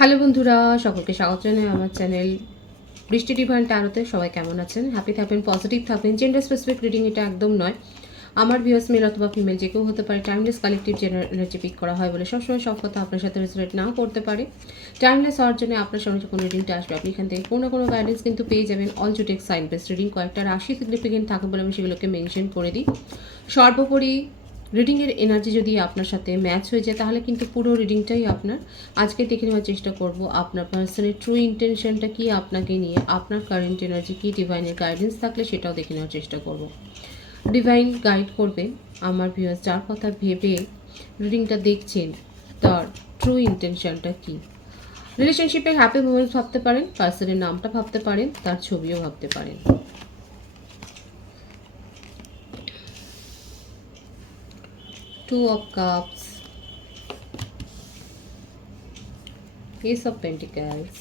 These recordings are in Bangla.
হ্যালো বন্ধুরা, সকলকে স্বাগত জানাই আমার চ্যানেল বৃষ্টি ডিভাইন ট্যারোতে। সবাই কেমন আছেন? হ্যাপি থাকবেন, পজিটিভ থাকবেন। জেন্ডার স্পেসিফিক রিডিং এটা একদম নয়। আমার ভিউয়ার্স মেল অথবা ফিমেল যে কেউ হতে পারে। Timeless collective general energy pick করা হয় বলে সবসময় সব কথা আপনার সাথে রেজোনেট নাও করতে পারে। টাইমলেস হওয়ার জন্য আপনার সামনে যখন রিডিংটা আসবে আপনি এখান থেকে কোনো না কোনো গাইডেন্স কিন্তু পেয়ে যাবেন। অল জুটেক সাইন বেস রিডিং কয়েকটা রাশি সিগনিফিকেন্ট থাকে বলে আমি সেগুলোকে মেনশন করে দিই। সর্বোপরি রিডিংয়ের এনার্জি যদি আপনার সাথে ম্যাচ হয়ে যায় তাহলে কিন্তু পুরো রিডিংটাই আপনার। আজকে দেখে নেওয়ার চেষ্টা করব আপনার পার্সনের ট্রু ইন্টেনশনটা কি আপনাকে নিয়ে, আপনার কারেন্ট এনার্জি কি, ডিভাইনের গাইডেন্স থাকলে সেটাও দেখে নেওয়ার চেষ্টা করব। ডিভাইন গাইড করবে আমার ভিউয়ার্স যার কথা ভেবে রিডিংটা দেখছেন তার ট্রু ইন্টেনশনটা কি। রিলেশনশিপের হ্যাপি মোমেন্টস ভাবতে পারেন, পার্সনের নামটা ভাবতে পারেন, তার ছবিও ভাবতে পারেন। Two of Cups, Ace of Pentacles,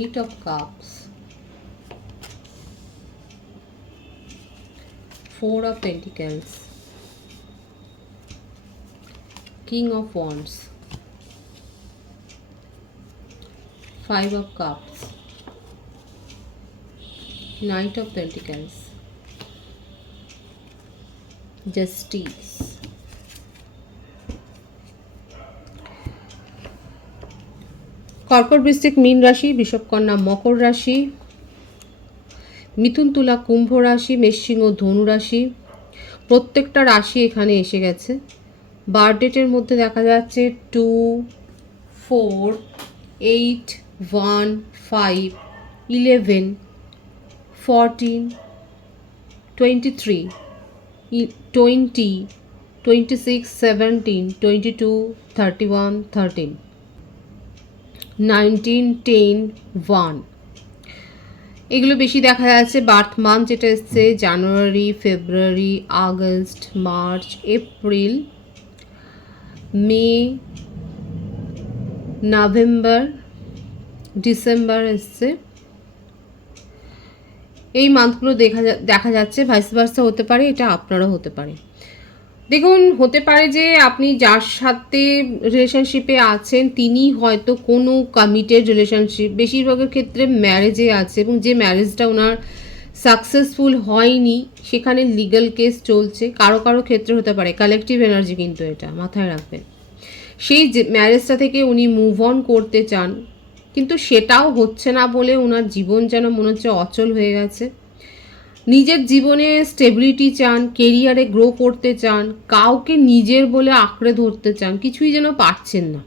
Eight of Cups, Four of Pentacles, King of Wands, Five of Cups, Knight of Pentacles, Justice. কর্কট, বৃশ্চিক, মীন রাশি, বৃষভ, কন্যা, মকর রাশি, মিথুন, তুলা, কুম্ভ রাশি, মেষ, সিংহ, ধনু রাশি। প্রত্যেকটা রাশি এখানে এসে গেছে। বার্থ ডেটের মধ্যে দেখা যাচ্ছে 2, 4, 8, 1, 5, 11, 14, 23, 20, 26, 17, 22, 31, 13, 19, 10, 1। এগুলো বেশি দেখা যাচ্ছে। বার্থ মান্থ যেটা এসছে জানুয়ারি, ফেব্রুয়ারি, আগস্ট, মার্চ, এপ্রিল, মে, নভেম্বর, ডিসেম্বর এসছে। এই মান্থগুলো দেখা যাচ্ছে। ভাইস ভার্সা হতে পারে, এটা আপনারও হতে পারে। দেখুন, হতে পারে যে আপনি যার সাথে রিলেশনশিপে আছেন তিনি হয়তো কোনো কমিটেড রিলেশনশিপ, বেশিরভাগের ক্ষেত্রে ম্যারেজে আছে এবং যে ম্যারেজটা ওনার সাকসেসফুল হয়নি সেখানে লিগ্যাল কেস চলছে। কারো কারো ক্ষেত্রে হতে পারে কালেকটিভ এনার্জি, কিন্তু এটা মাথায় রাখবেন। সেই যে ম্যারেজটা থেকে উনি মুভ অন করতে চান কিন্তু সেটাও হচ্ছে না বলে ওনার জীবন যেন মনে হচ্ছে অচল হয়ে গেছে। নিজের জীবনে স্টেবিলিটি চান, কেরিয়ারে গ্রো করতে চান, কাউকে নিজের বলে আঁকড়ে ধরতে চান, কিছুই যেন পারছেন না।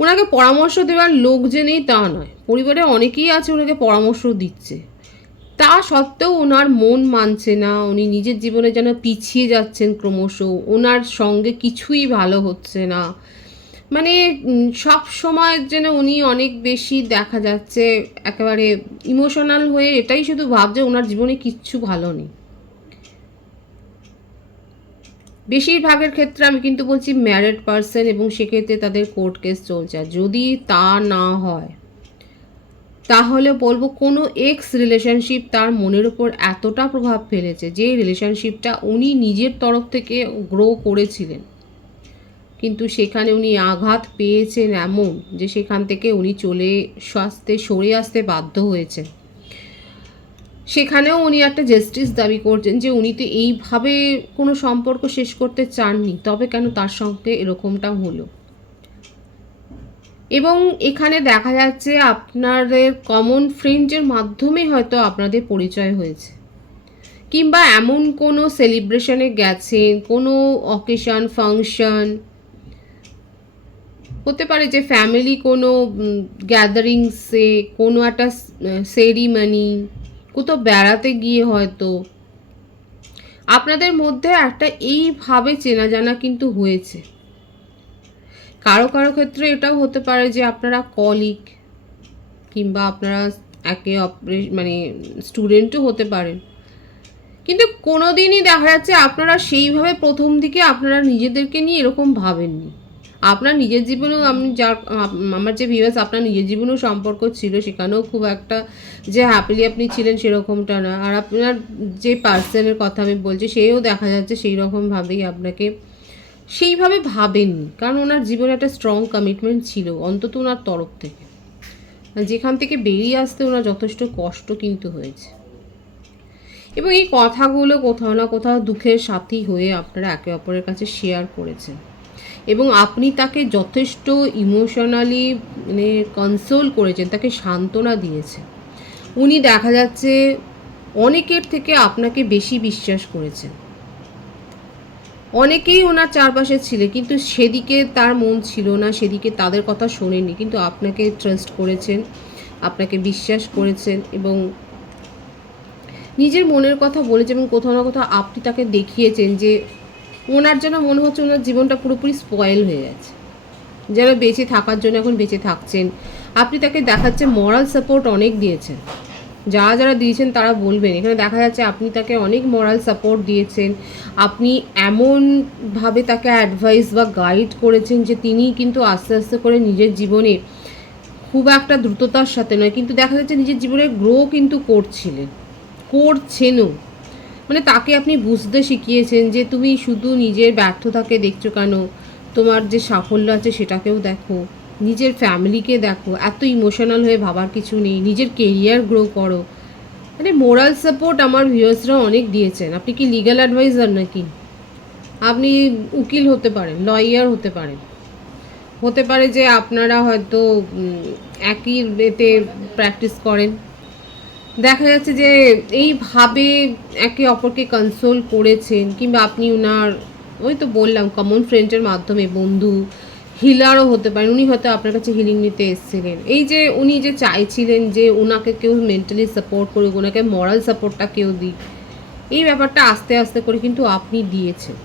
ওনাকে পরামর্শ দেওয়ার লোক যে নেই তা নয়, পরিবারে অনেকেই আছে ওনাকে পরামর্শ দিচ্ছে, তা সত্ত্বেও ওনার মন মানছে না। উনি নিজের জীবনে যেন পিছিয়ে যাচ্ছেন ক্রমশ, ওনার সঙ্গে কিছুই ভালো হচ্ছে না। মানে সব সময় যেন উনি অনেক বেশি দেখা যাচ্ছে একেবারে ইমোশনাল হয়ে এটাই শুধু ভাবছে ওনার জীবনে কিচ্ছু ভালো নেই। বেশিরভাগের ক্ষেত্রে আমি কিন্তু বলছি ম্যারিড পার্সন, এবং সেক্ষেত্রে তাদের কোর্ট কেস চলছে। যদি তা না হয় তাহলে বলবো কোনো এক্স রিলেশনশিপ তার মনের উপর এতটা প্রভাব ফেলেছে যে রিলেশনশিপটা উনি নিজের তরফ থেকে গ্রো করেছিলেন, কিন্তু সেখানে উনি আঘাত পেয়েছেন এমন যে সেখান থেকে উনি সরে আসতে বাধ্য হয়েছেন। সেখানেও উনি একটা জাস্টিস দাবি করছেন যে উনি তো এইভাবে কোনো সম্পর্ক শেষ করতে চাননি, তবে কেন তার সঙ্গে এরকমটা হলো। এবং এখানে দেখা যাচ্ছে আপনাদের কমন ফ্রেন্ডের মাধ্যমে হয়তো আপনাদের পরিচয় হয়েছে, কিংবা এমন কোনো সেলিব্রেশনে গেছেন, কোনো অকেশন ফাংশন হতে পারে, যে ফ্যামিলি কোনো গ্যাদারিংসে, কোনো একটা সেরিমনি, কোথাও বেড়াতে গিয়ে হয়তো আপনাদের মধ্যে একটা এইভাবে চেনা জানা কিন্তু হয়েছে। কারো কারো ক্ষেত্রে এটাও হতে পারে যে আপনারা কলিগ, কিংবা আপনারা একে অপরের মানে স্টুডেন্টও হতে পারেন, কিন্তু কোনো দিনই দেখা যাচ্ছে আপনারা সেইভাবে প্রথম দিকে আপনারা নিজেদেরকে নিয়ে এরকম ভাবেননি। আপনার নিজের জীবনেও আমার যে ভিউয়ার্স, আপনার নিজের জীবনেও সম্পর্ক ছিল, সেখানেও খুব একটা যে হ্যাপিলি আপনি ছিলেন সেরকমটা না। আর আপনার যে পার্সনের কথা আমি বলছি সেও দেখা যাচ্ছে সেই রকমভাবেই আপনাকে সেইভাবে ভাবেননি, কারণ ওনার জীবনে একটা স্ট্রং কমিটমেন্ট ছিল অন্তত ওনার তরফ থেকে, যেখান থেকে বেরিয়ে আসতে ওনার যথেষ্ট কষ্ট কিন্তু হয়েছে। এবং এই কথাগুলো কোথাও না কোথাও দুঃখের সাথী হয়ে আপনারা একে অপরের কাছে শেয়ার করেছেন, এবং আপনি তাকে যথেষ্ট ইমোশনালি মানে কনসোল করেছেন, তাকে সান্ত্বনা দিয়েছেন। উনি দেখা যাচ্ছে অনেকের থেকে আপনাকে বেশি বিশ্বাস করেছেন। অনেকেই ওনার চারপাশে ছিল, কিন্তু সেদিকে তার মন ছিল না, সেদিকে তাদের কথা শোনেননি, কিন্তু আপনাকে ট্রাস্ট করেছেন, আপনাকে বিশ্বাস করেছেন এবং নিজের মনের কথা বলেছেন, এবং কোথাও না কোথাও আপনি তাকে দেখিয়েছেন যে ওনার যেন মনে হচ্ছে ওনার জীবনটা পুরোপুরি স্পয়েল হয়ে গেছে, যেন বেঁচে থাকার জন্য এখন বেঁচে থাকছেন। আপনি তাকে দেখাচ্ছে মরাল সাপোর্ট অনেক দিয়েছেন, যারা যারা দিয়েছেন তারা বলবেন, এখানে দেখা যাচ্ছে আপনি তাকে অনেক মরাল সাপোর্ট দিয়েছেন। আপনি এমনভাবে তাকে অ্যাডভাইস বা গাইড করেছেন যে তিনি কিন্তু আস্তে আস্তে করে নিজের জীবনে খুব একটা দ্রুততার সাথে নয়, কিন্তু দেখা যাচ্ছে নিজের জীবনে গ্রো কিন্তু করছেনও। মানে তাকে আপনি বুঝতে শিখিয়েছেন যে তুমি শুধু নিজের ব্যর্থতাকে দেখছো কেন, তোমার যে সাফল্য আছে সেটাকেও দেখো, নিজের ফ্যামিলিকে দেখো, এত ইমোশনাল হয়ে ভাবার কিছু নেই, নিজের কেরিয়ার গ্রো করো। মানে মোরাল সাপোর্ট আমার ভিউয়ার্সরা অনেক দিয়েছেন। আপনি কি লিগ্যাল অ্যাডভাইজার নাকি? আপনি উকিল হতে পারেন, লয়ার হতে পারেন, হতে পারে যে আপনারা হয়তো একই এতে প্র্যাকটিস করেন। দেখা যাচ্ছে যে এইভাবে একে অপরকে কনসোল করেছেন, কিংবা আপনি উনার ওই তো বললাম কমন ফ্রেন্ডের মাধ্যমে বন্ধু, হিলারও হতে পারেন। উনি হয়তো আপনার কাছে হিলিং নিতে এসেছিলেন, এই যে উনি যে চাইছিলেন যে ওনাকে কেউ মেন্টালি সাপোর্ট করুক, ওনাকে মরাল সাপোর্টটা কেউ দিক, এই ব্যাপারটা আস্তে আস্তে করে কিন্তু আপনি দিয়েছেন।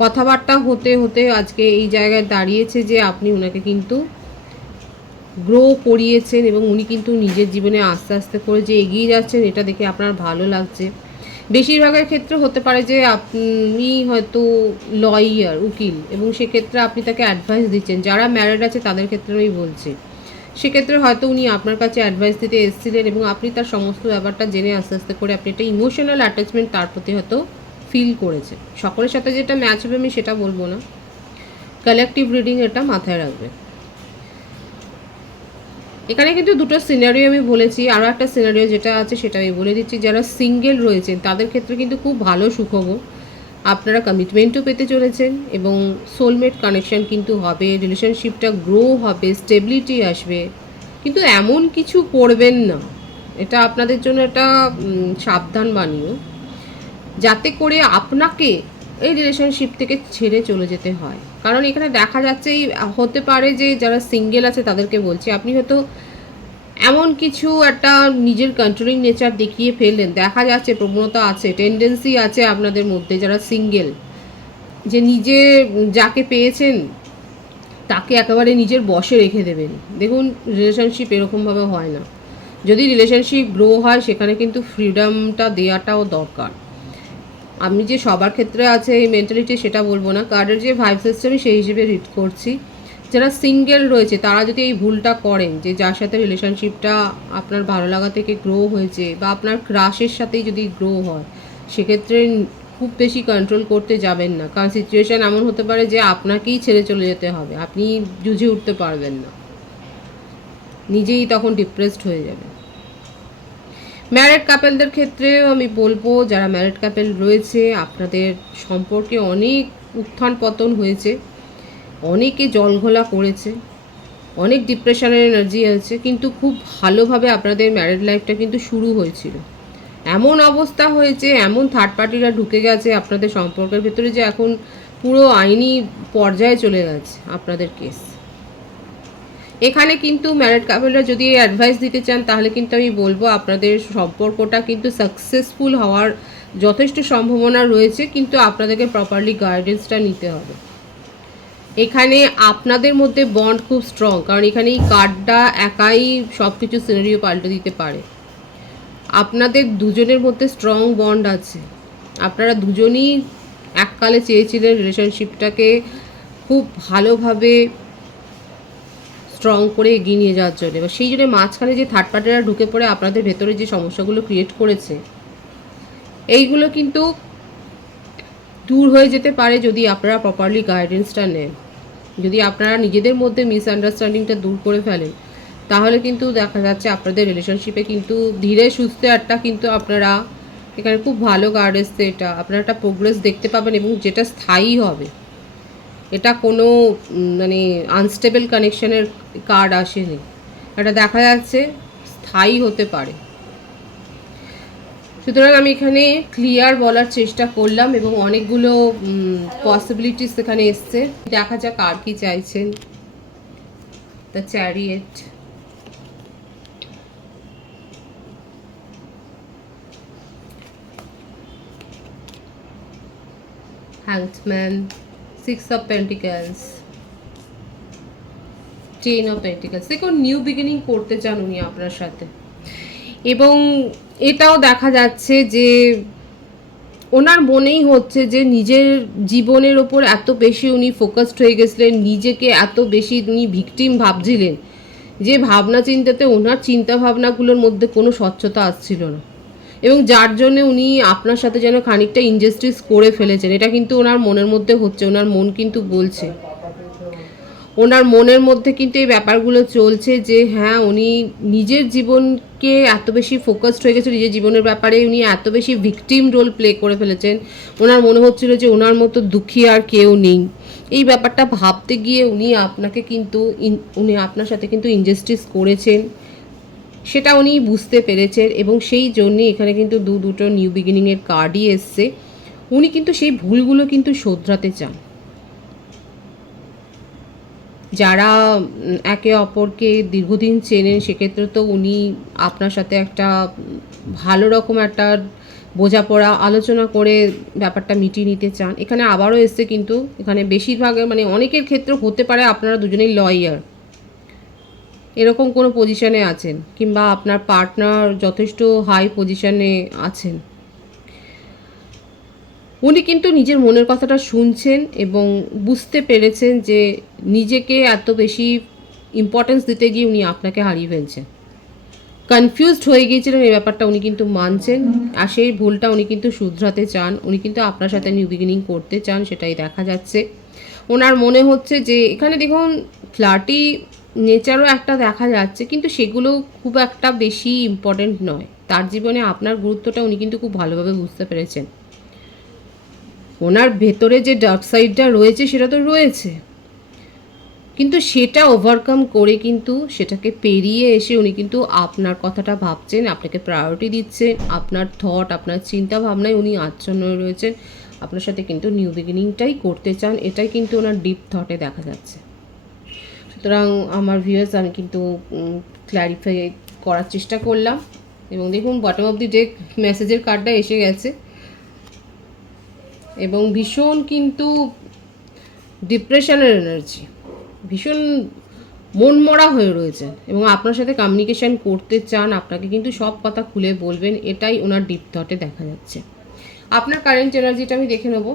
কথাবার্তা হতে হতে আজকে এই জায়গায় দাঁড়িয়েছে যে আপনি ওনাকে কিন্তু গ্রো করিয়েছেন, এবং উনি কিন্তু নিজের জীবনে আস্তে আস্তে করে যে এগিয়ে যাচ্ছেন, এটা দেখে আপনার ভালো লাগছে। বেশিরভাগের ক্ষেত্রে হতে পারে যে আপনি হয়তো লয়ার, উকিল, এবং সেক্ষেত্রে আপনি তাকে অ্যাডভাইস দিচ্ছেন। যারা ম্যারিড আছে তাদের ক্ষেত্রে আমি বলছি, সেক্ষেত্রে হয়তো উনি আপনার কাছে অ্যাডভাইস দিতে এসেছিলেন, এবং আপনি তার সমস্ত ব্যাপারটা জেনে আস্তে আস্তে করে আপনি একটা ইমোশনাল অ্যাটাচমেন্ট তার প্রতি হয়তো ফিল করেছেন। সকলের সাথে যেটা ম্যাচ হবে আমি সেটা বলবো না, কালেকটিভ রিডিং, এটা মাথায় রাখবে। এখানে কিন্তু দুটো সিনারিও আমি বলেছি, আরও একটা সিনারিও যেটা আছে সেটা আমি বলে দিচ্ছি। যারা সিঙ্গেল রয়েছেন তাদের ক্ষেত্রে কিন্তু খুব ভালো সুখবর, আপনারা কমিটমেন্টও পেতে চলেছেন, এবং সোলমেট কানেকশন কিন্তু হবে, রিলেশনশিপটা গ্রো হবে, স্টেবিলিটি আসবে। কিন্তু এমন কিছু করবেন না, এটা আপনাদের জন্য একটা সাবধান বাণীও, যাতে করে আপনাকে এই রিলেশনশিপ থেকে ছেড়ে চলে যেতে হয়। কারণ এখানে দেখা যাচ্ছে এই হতে পারে যে যারা সিঙ্গেল আছে তাদেরকে বলছি, আপনি হয়তো এমন কিছু একটা নিজের কন্ট্রোলিং নেচার দেখিয়ে ফেললেন, দেখা যাচ্ছে প্রবণতা আছে, টেন্ডেন্সি আছে আপনাদের মধ্যে যারা সিঙ্গেল, যে নিজে যাকে পেয়েছেন তাকে একেবারে নিজের বশে রেখে দেবেন। দেখুন, রিলেশনশিপ এরকমভাবে হয় না। যদি রিলেশনশিপ গ্রো হয় সেখানে কিন্তু ফ্রিডমটা দেওয়াটাও দরকার। আমি যে সবার ক্ষেত্রে আছে এই মেন্টালিটি সেটা বলবো না, কার্ডের যে ভাইব সিস্টেম সেই হিসেবে রিড করছি। যারা সিঙ্গেল রয়েছে তারা যদি এই ভুলটা করেন, যে যার সাথে রিলেশনশিপটা আপনার ভালো লাগা থেকে গ্রো হয়েছে, বা আপনার ক্রাশের সাথেই যদি গ্রো হয়, সেক্ষেত্রে খুব বেশি কন্ট্রোল করতে যাবেন না, কারণ সিচুয়েশান এমন হতে পারে যে আপনাকেই ছেড়ে চলে যেতে হবে, আপনি জুঝে উঠতে পারবেন না, নিজেই তখন ডিপ্রেসড হয়ে যাবেন। ম্যারিড কাপেলদের ক্ষেত্রেও আমি বলবো, যারা ম্যারিড কাপেল রয়েছে আপনাদের সম্পর্কে অনেক উত্থান পতন হয়েছে, অনেকে জলঘোলা করেছে, অনেক ডিপ্রেশনের এনার্জি আছে, কিন্তু খুব ভালোভাবে আপনাদের ম্যারিড লাইফটা কিন্তু শুরু হয়েছিল। এমন অবস্থা হয়েছে, এমন থার্ড পার্টিরা ঢুকে গেছে আপনাদের সম্পর্কের ভেতরে, যে এখন পুরো আইনি পর্যায়ে চলে গেছে আপনাদের কেস। এখানে কিন্তু ম্যারিড কাপলরা যদি অ্যাডভাইস দিতে চান তাহলে কিন্তু আমি বলবো আপনাদের সম্পর্কটা কিন্তু সাকসেসফুল হওয়ার যথেষ্ট সম্ভাবনা রয়েছে, কিন্তু আপনাদেরকে প্রপারলি গাইডেন্সটা নিতে হবে। এখানে আপনাদের মধ্যে বন্ড খুব স্ট্রং, কারণ এখানে এই কার্ডটা একাই সব কিছু সিনারিও পাল্টে দিতে পারে। আপনাদের দুজনের মধ্যে স্ট্রং বন্ড আছে, আপনারা দুজনই এককালে চেয়েছিলেন রিলেশনশিপটাকে খুব ভালোভাবে স্ট্রং করে এগিয়ে নিয়ে যাওয়ার জন্য, এবার সেই জন্য মাঝখানে যে থার্ড পার্টিরা ঢুকে পড়ে আপনাদের ভেতরে যে সমস্যাগুলো ক্রিয়েট করেছে, এইগুলো কিন্তু দূর হয়ে যেতে পারে যদি আপনারা প্রপারলি গাইডেন্সটা নেন। যদি আপনারা নিজেদের মধ্যে মিসআন্ডারস্ট্যান্ডিংটা দূর করে ফেলেন, তাহলে কিন্তু দেখা যাচ্ছে আপনাদের রিলেশনশিপে কিন্তু ধীরে সুস্থে একটা কিন্তু আপনারা এখানে খুব ভালো কার্ড এসছে, এটা আপনারা একটা প্রোগ্রেস দেখতে পাবেন এবং যেটা স্থায়ী হবে। এটা কোনো মানে আনস্টেবল কানেকশনের কার্ড আসেনি, এটা দেখা যাচ্ছে স্থায়ী হতে পারে। সুতরাং আমি এখানে ক্লিয়ার বলার চেষ্টা করলাম এবং অনেকগুলো পসিবিলিটিস এখানে এসছে। দেখা যাক আর কি চাইছেন। The chariot, hangman, 6 of pentacles, 10 of pentacles. দেখুন নিউ বিগিনিং করতে চান উনি আপনার সাথে, এবং এটাও দেখা যাচ্ছে যে ওনার মনেই হচ্ছে যে নিজের জীবনের ওপর এত বেশি উনি ফোকাসড হয়ে গেছিলেন, নিজেকে এত বেশি উনি ভিকটিম ভাবছিলেন যে ভাবনা চিন্তাতে ওনার চিন্তা ভাবনাগুলোর মধ্যে কোনো স্বচ্ছতা আসছিল না, এবং যার জন্য উনি আপনার সাথে যেন খানিকটা ইনজাস্টিস করে ফেলেছেন। এটা কিন্তু ওনার মনের মধ্যে হচ্ছে, ওনার মন কিন্তু বলছে, ওনার মনের মধ্যে কিন্তু এই ব্যাপারগুলো চলছে যে হ্যাঁ উনি নিজের জীবনকে এত বেশি ফোকাসড হয়ে গেছে, নিজের জীবনের ব্যাপারে উনি এত বেশি ভিকটিম রোল প্লে করে ফেলেছেন। ওনার মনে হচ্ছিল যে ওনার মতো দুঃখী আর কেউ নেই। এই ব্যাপারটা ভাবতে গিয়ে উনি আপনাকে কিন্তু উনি আপনার সাথে কিন্তু ইনজাস্টিস করেছেন, সেটা উনি বুঝতে পেরেছেন, এবং সেই জন্যই এখানে কিন্তু দুটো নিউ বিগিনিংয়ের কার্ডই এসছে। উনি কিন্তু সেই ভুলগুলো কিন্তু শোধরাতে চান। যারা একে অপরকে দীর্ঘদিন চেনেন সেক্ষেত্রে তো উনি আপনার সাথে একটা ভালো রকম একটা বোঝাপড়া আলোচনা করে ব্যাপারটা মিটিয়ে নিতে চান। এখানে আবারও এসছে কিন্তু এখানে বেশিরভাগ মানে অনেকের ক্ষেত্রে হতে পারে আপনারা দুজনেই লয়ার, এরকম কোনো পজিশনে আছেন, কিংবা আপনার পার্টনার যথেষ্ট হাই পজিশনে আছেন। উনি কিন্তু নিজের মনের কথাটা শুনছেন এবং বুঝতে পেরেছেন যে নিজেকে এত বেশি ইম্পর্টেন্স দিতে গিয়ে উনি আপনাকে হারিয়ে ফেলছেন। কনফিউজড হয়ে গিয়েছিলেন, এই ব্যাপারটা উনি কিন্তু মানছেন, আর সেই ভুলটা উনি কিন্তু শুধরাতে চান। উনি কিন্তু আপনার সাথে নিউ বিগিনিং করতে চান, সেটাই দেখা যাচ্ছে। ওনার মনে হচ্ছে যে এখানে দেখুন ফ্লার্টি নেচারও একটা দেখা যাচ্ছে, কিন্তু সেগুলো খুব একটা বেশি ইম্পর্টেন্ট নয়। তার জীবনে আপনার গুরুত্বটা উনি কিন্তু খুব ভালোভাবে বুঝতে পেরেছেন। ওনার ভেতরে যে ডার্ক সাইডটা রয়েছে সেটা তো রয়েছে, কিন্তু সেটা ওভারকাম করে কিন্তু সেটাকে পেরিয়ে এসে উনি কিন্তু আপনার কথাটা ভাবছেন, আপনাকে প্রায়োরিটি দিচ্ছেন, আপনার থট, আপনার চিন্তা ভাবনায় উনি আচ্ছন্ন রয়েছেন, আপনার সাথে কিন্তু নিউ বিগিনিংটাই করতে চান। এটাই কিন্তু ওনার ডিপ থটে দেখা যাচ্ছে। সুতরাং আমার ভিউয়ার্স, আমি কিন্তু ক্ল্যারিফাই করার চেষ্টা করলাম, এবং দেখুন বটম অফ দি ডেক মেসেজের কার্ডটা এসে গেছে, এবং ভীষণ কিন্তু ডিপ্রেশনের এনার্জি, ভীষণ মনমরা হয়ে রয়েছেন, এবং আপনার সাথে কমিউনিকেশন করতে চান, আপনাকে কিন্তু সব কথা খুলে বলবেন, এটাই ওনার ডিপ থটে দেখা যাচ্ছে। আপনার কারেন্ট এনার্জিটা আমি দেখে নেব।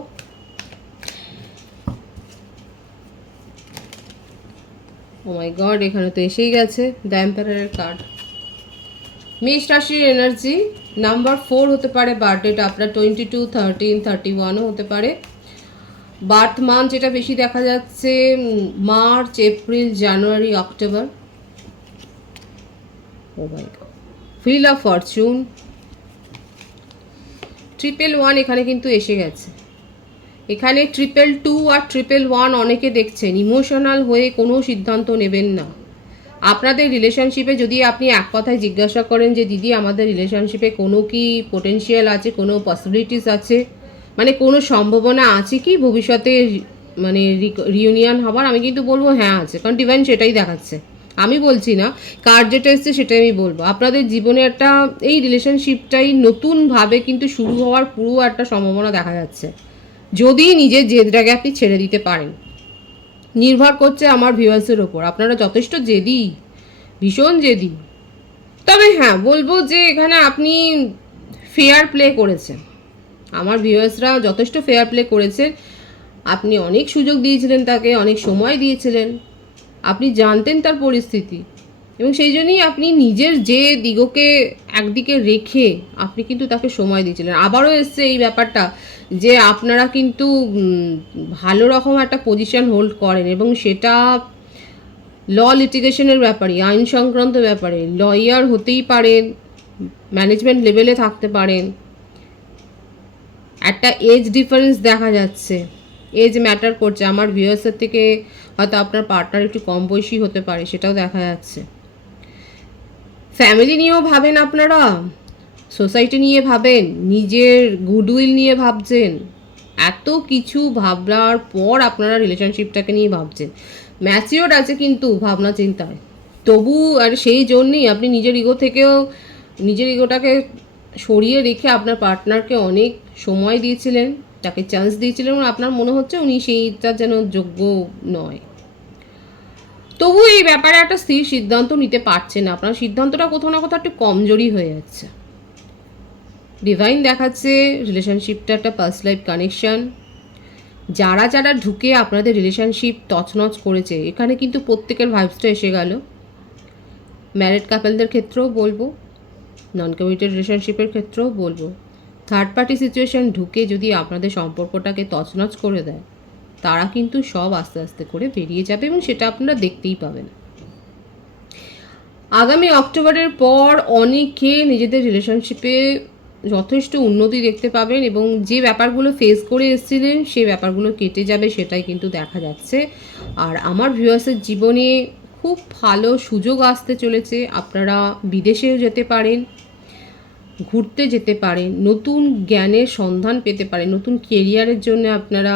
ও মাই গড, এখানে তো এসেই গেছে দ্য এম্পারারের কার্ড। মেষ রাশির এনার্জি নাম্বার 4 হতে পারে, বার্থডেটা আপনার 22, 13, 31ও হতে পারে। বার্থ মান্থ যেটা বেশি দেখা যাচ্ছে মার্চ, এপ্রিল, জানুয়ারি, অক্টোবর। Oh my god, wheel of fortune, 111 এখানে কিন্তু এসে গেছে। এখানে 222 আর 111 অনেকে দেখছেন। ইমোশনাল হয়ে কোনো সিদ্ধান্ত নেবেন না। আপনাদের রিলেশনশিপে যদি আপনি এক কথায় জিজ্ঞাসা করেন যে দিদি আমাদের রিলেশনশিপে কোনো কি পোটেনশিয়াল আছে, কোনো পসিবিলিটিস আছে, মানে কোনো সম্ভাবনা আছে কি ভবিষ্যতে মানে রিউনিয়ন হবার, আমি কিন্তু বলবো হ্যাঁ আছে, কারণ ডিভাইন সেটাই দেখাচ্ছে। আমি বলছি না, কার্ড যেটা এসছে সেটাই আমি বলবো। আপনাদের জীবনে একটা এই রিলেশনশিপটাই নতুনভাবে কিন্তু শুরু হওয়ার পুরো একটা সম্ভাবনা দেখা যাচ্ছে, যদি নিজের জেদটাকে আপনি ছেড়ে দিতে পারেন। নির্ভর করছে আমার ভিউয়ার্সের ওপর, আপনারা যথেষ্ট জেদি, ভীষণ জেদি। তবে হ্যাঁ বলবো যে এখানে আপনি ফেয়ার প্লে করেছেন, আমার ভিউয়ার্সরা যথেষ্ট ফেয়ার প্লে করেছেন। আপনি অনেক সুযোগ দিয়েছিলেন তাকে, অনেক সময় দিয়েছিলেন, আপনি জানতেন তার পরিস্থিতি, এবং সেই জন্যই আপনি নিজের যে দিগকে একদিকে রেখে আপনি কিন্তু তাকে সময় দিয়েছিলেন। আবারও এসছে এই ব্যাপারটা যে আপনারা কিন্তু ভালো রকম একটা পজিশন হোল্ড করেন এবং সেটা ল লিটিগেশনের ব্যাপারে, আইন সংক্রান্ত ব্যাপারে লয়ার হতেই পারেন, ম্যানেজমেন্ট লেভেলে থাকতে পারেন। একটা এজ ডিফারেন্স দেখা যাচ্ছে, এজ ম্যাটার করছে। আমার ভিউয়ার্সের থেকে হয়তো আপনার পার্টনার একটু কম বয়সী হতে পারে, সেটাও দেখা যাচ্ছে। ফ্যামিলি নিয়েও ভাবেন আপনারা, সোসাইটি নিয়ে ভাবেন, নিজের গুডউইল নিয়ে ভাবছেন। এত কিছু ভাবনার পর আপনারা রিলেশনশিপটাকে নিয়ে ভাবছেন। ম্যাচিওর আছে কিন্তু ভাবনা চিন্তায়, তবু আর সেই জন্যই আপনি নিজের ইগোটাকে সরিয়ে রেখে আপনার পার্টনারকে অনেক সময় দিয়েছিলেন, তাকে চান্স দিয়েছিলেন এবং আপনার মনে হচ্ছে উনি সেইটা যেন যোগ্য নয়। তবু এই ব্যাপারে একটা স্থির সিদ্ধান্ত নিতে পারছেন না, আপনার সিদ্ধান্তটা কোথাও না কোথাও একটু কমজোরি হয়ে যাচ্ছে। ডিভাইন দেখাচ্ছে রিলেশনশিপটা একটা পার্স লাইফ কানেকশন। যারা যারা ঢুকে আপনাদের রিলেশনশিপ তছনছ করেছে, এখানে কিন্তু প্রত্যেকের ভাইবসটা এসে গেল। ম্যারিড কাপলদের ক্ষেত্রেও বলবো, নন কমিটেড রিলেশনশিপের ক্ষেত্রেও বলবো, থার্ড পার্টি সিচুয়েশন ঢুকে যদি আপনাদের সম্পর্কটাকে তছনছ করে দেয়, তারা কিন্তু সব আস্তে আস্তে করে বেরিয়ে যাবে এবং সেটা আপনারা দেখতেই পাবেন। আগামী অক্টোবরের পর অনেকে নিজেদের রিলেশনশিপে যথেষ্ট উন্নতি দেখতে পাবেন এবং যে ব্যাপারগুলো ফেস করে এসেছিলেন সেই ব্যাপারগুলো কেটে যাবে, সেটাই কিন্তু দেখা যাচ্ছে। আর আমার ভিউয়ার্সের জীবনে খুব ভালো সুযোগ আসতে চলেছে। আপনারা বিদেশেও যেতে পারেন, ঘুরতে যেতে পারেন, নতুন জ্ঞানের সন্ধান পেতে পারেন, নতুন কেরিয়ারের জন্য আপনারা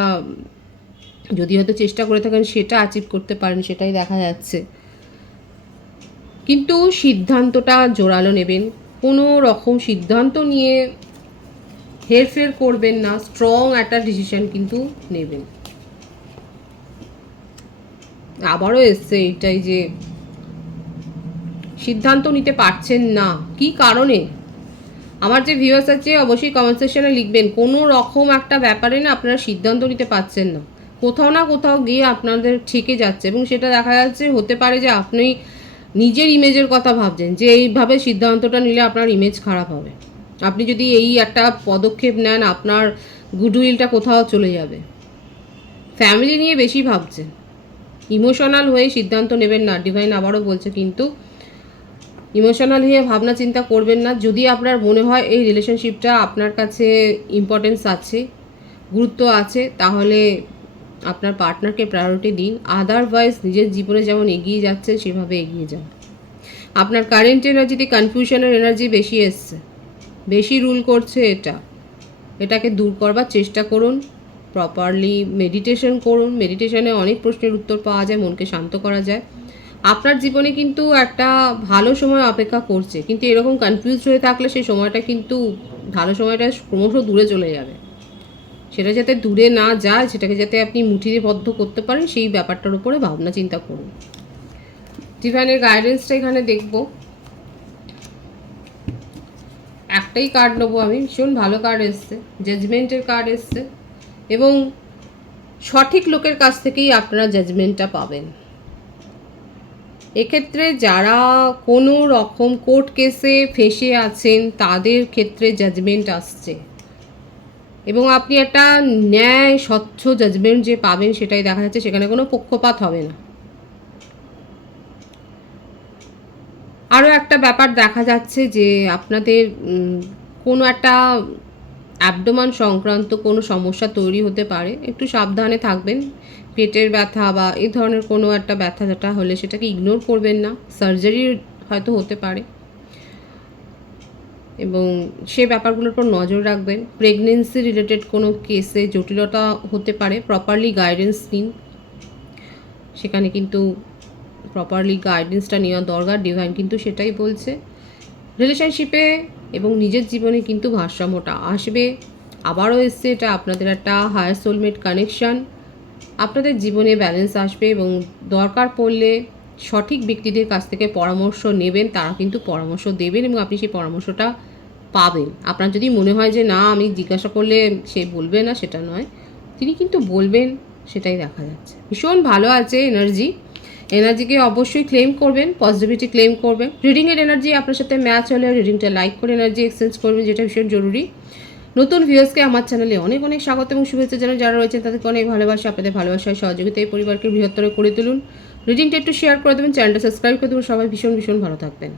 যদি হয়তো চেষ্টা করে থাকেন সেটা অ্যাচিভ করতে পারেন, সেটাই দেখা যাচ্ছে। কিন্তু সিদ্ধান্তটা জোরালো নেবেন, কোনো রকম সিদ্ধান্ত নিয়ে হেরফের করবেন না, স্ট্রং একটা ডিসিশন কিন্তু নেবেন। আবারও এসছে এইটাই যে সিদ্ধান্ত নিতে পারছেন না, কি কারণে? আমার যে ভিউয়ার্স আছে অবশ্যই কমেন্ট সেকশনে লিখবেন, কোনো রকম একটা ব্যাপারে না আপনারা সিদ্ধান্ত নিতে পারছেন না, কোথাও না কোথাও গিয়ে আপনাদের ঠেকে যাচ্ছে এবং সেটা দেখা যাচ্ছে। হতে পারে যে আপনি নিজের ইমেজের কথা ভাবছেন যে এইভাবে সিদ্ধান্তটা নিলে আপনার ইমেজ খারাপ হবে, আপনি যদি এই একটা পদক্ষেপ নেন আপনার গুডউইলটা কোথাও চলে যাবে। ফ্যামিলি নিয়ে বেশি ভাবছেন, ইমোশনাল হয়ে সিদ্ধান্ত নেবেন না। ডিভাইন আবারও বলছে কিন্তু ইমোশনাল হয়ে ভাবনা চিন্তা করবেন না। যদি আপনার মনে হয় এই রিলেশনশিপটা আপনার কাছে ইম্পর্টেন্স আছে, গুরুত্ব আছে, তাহলে আপনার পার্টনারকে প্রায়োরিটি দিন। আদারওয়াইজ নিজের জীবনে যেমন এগিয়ে যাচ্ছে সেভাবে এগিয়ে যান। আপনার কারেন্ট এনার্জিতে কনফিউশনের এনার্জি বেশি এসছে, বেশি রুল করছে, এটাকে দূর করবার চেষ্টা করুন। প্রপারলি মেডিটেশন করুন, মেডিটেশনে অনেক প্রশ্নের উত্তর পাওয়া যায়, মনকে শান্ত করা যায়। আপনার জীবনে কিন্তু একটা ভালো সময় অপেক্ষা করছে, কিন্তু এরকম কনফিউজ হয়ে থাকলে সেই সময়টা কিন্তু ভালো সময়টা ক্রমশ দূরে চলে যাবে। সেটা যাতে দূরে না যায়, সেটাকে যাতে আপনি মুঠিতে বদ্ধ করতে পারেন, সেই ব্যাপারটার উপরে ভাবনা চিন্তা করুন। ডিভাইনের গাইডেন্সটা এখানে দেখব, একটাই কার্ড নেবো আমি, ভীষণ ভালো কার্ড এসছে, জাজমেন্টের কার্ড এসছে এবং সঠিক লোকের কাছ থেকেই আপনারা জাজমেন্টটা পাবেন। এক্ষেত্রে যারা কোনো রকম কোর্ট কেসে ফেঁসে আছেন তাদের ক্ষেত্রে জাজমেন্ট আসছে এবং আপনি একটা ন্যায় স্বচ্ছ জাজমেন্ট যে পাবেন সেটাই দেখা যাচ্ছে, সেখানে কোনো পক্ষপাত হবে না। আরও একটা ব্যাপার দেখা যাচ্ছে যে আপনাদের কোনো একটা অ্যাবডোমান সংক্রান্ত কোনো সমস্যা তৈরি হতে পারে, একটু সাবধানে থাকবেন। পেটের ব্যথা বা এই ধরনের কোনো একটা ব্যথা যেটা হলে সেটাকে ইগনোর করবেন না, সার্জারি হয়তো হতে পারে এবং সে ব্যাপারগুলোর উপর নজর রাখবেন। প্রেগনেন্সি রিলেটেড কোনো কেসে জটিলতা হতে পারে, প্রপারলি গাইডেন্স নিন, সেখানে কিন্তু প্রপারলি গাইডেন্সটা নেওয়া দরকার। ডিভাইন কিন্তু সেটাই বলছে। রিলেশনশিপে এবং নিজের জীবনে কিন্তু ভারসাম্যটা আসবে। আবারও এসছে এটা আপনাদের একটা হায়ার সোলমেট কানেকশান, আপনাদের জীবনে ব্যালেন্স আসবে এবং দরকার পড়লে সঠিক ব্যক্তিদের কাছ থেকে পরামর্শ নেবেন, তারা কিন্তু পরামর্শ দেবেন এবং আপনি সেই পরামর্শটা পাবেন। আপনার যদি মনে হয় যে না আমি জিজ্ঞাসা করলে সে বলবে না, সেটা নয়, তিনি কিন্তু বলবেন, সেটাই দেখা যাচ্ছে। ভীষণ ভালো আছে এনার্জি এনার্জিকে অবশ্যই ক্লেম করবেন, পজিটিভিটি ক্লেম করবেন। রিডিংয়ের এনার্জি আপনার সাথে ম্যাচ হলে রিডিংটা লাইক করে এনার্জি এক্সচেঞ্জ করবেন, যেটা ভীষণ জরুরি। নতুন ভিউয়ার্সকে আমার চ্যানেলে অনেক অনেক স্বাগত এবং শুভেচ্ছা জানাই। যারা রয়েছেন তাদেরকে অনেক ভালোবাসা। আপনাদের ভালোবাসায় সহযোগিতা এই পরিবারকে বৃহত্তর করে তুলুন। রিডিংটা একটু শেয়ার করে দেবেন, চ্যানেলটা সাবস্ক্রাইব করে দেবেন। সবাই ভীষণ ভীষণ ভালো থাকবেন।